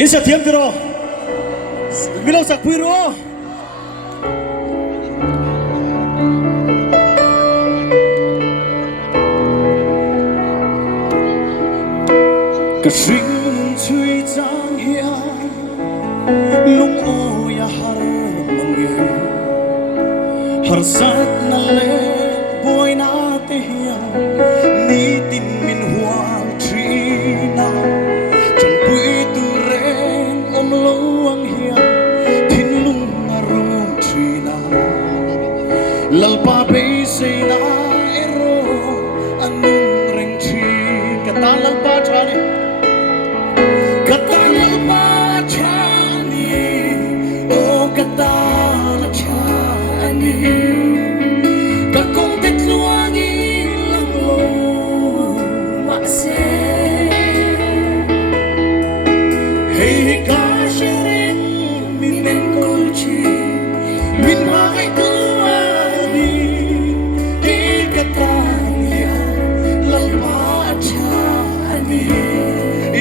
인사 디엠 들어 밀어삭 부이로 cái sinh chui giang hiya lung oya har mangi har sat na le boy na te hiya ni tin min huang trina chan pui tu ren om lo ang hiya thin lung arung trina lal pa pe se na ero anung reng chi kata lal pa chane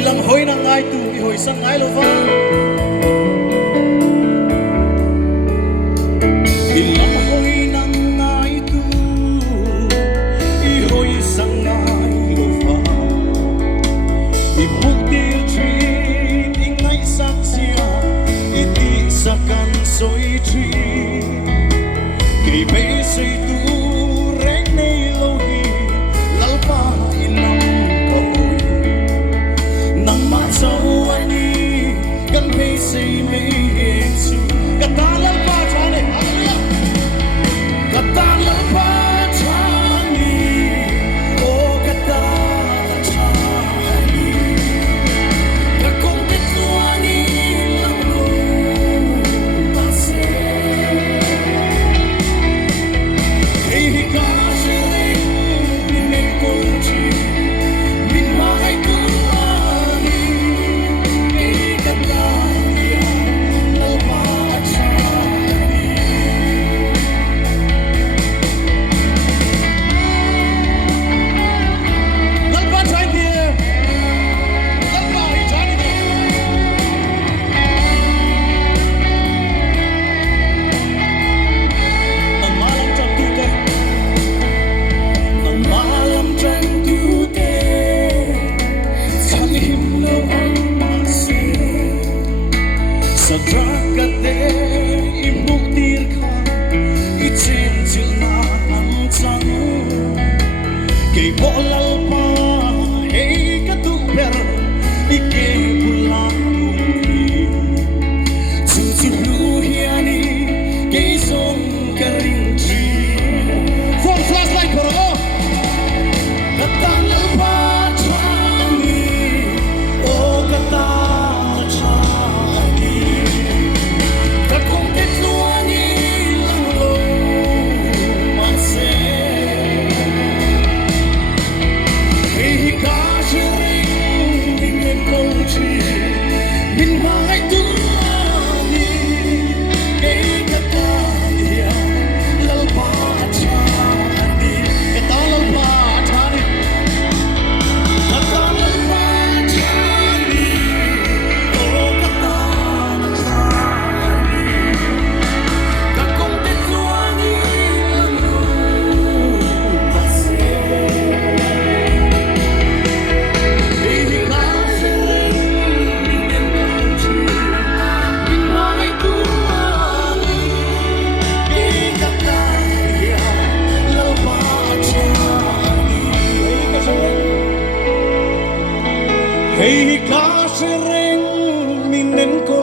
ilang hoy na ngay tu ihoy sa ngay lova ilang hoy na ngay tu ihoy sa ngay lova ibuktir trin ingay saksya iti sa kansoy trin kay besoy tu reng nay lohi lalpa inam say me into katala pa chane katala pa chane oh katala chane ka kong bitwani lang lo pase hey ka share bine kolchi bin mai kulani katala Sadrakate ibuktir ka itsinsil na ang sang kay bolal pa hey katuper ikebulang susuluhiani kay song karingchi from flashlight pero katangal pa chani oh katangal hey ka sereng minen ko